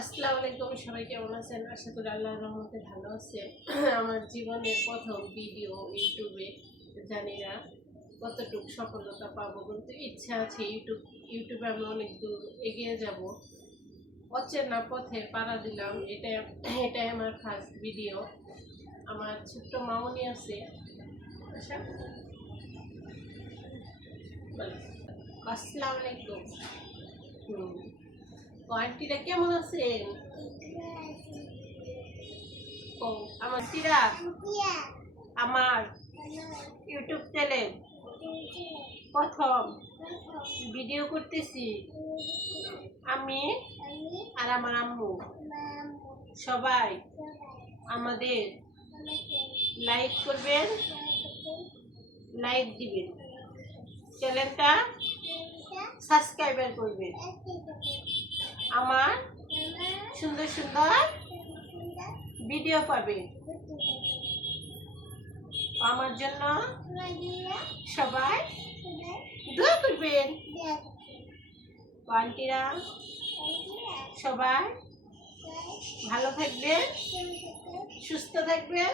আসসালামু আলাইকুম, সবাই কেমন আছেন? আশা করি আল্লাহর রহমতে ভালো আছে। আমার জীবনের প্রথম ভিডিও ইউটিউবে, জানি না কতটুকু সফলতা পাবো, কিন্তু ইচ্ছা আছে ইউটিউবে আমি অনেক দূর এগিয়ে যাব। অচেনা পথে পাড়া দিলাম, এটাই আমার ফার্স্ট ভিডিও। আমার ছোট্ট মামনি আছে। আচ্ছা, আসসালামু আলাইকুম। আন্টিরা কেমন আছেন? ও আমার টিরা, আমার ইউটিউব চ্যানেল প্রথম ভিডিও করতেছি। আমি আর আমার আম্মু সবাই আমাদের লাইক করবেন, লাইক দিবেন, চ্যানেলটা সাবস্ক্রাইবার করবেন। আমার সুন্দর সুন্দর ভিডিও পাবেন। আমার জন্য সবাই দোয়া করবেন। আন্টিরা সবাই ভালো থাকবেন, সুস্থ থাকবেন।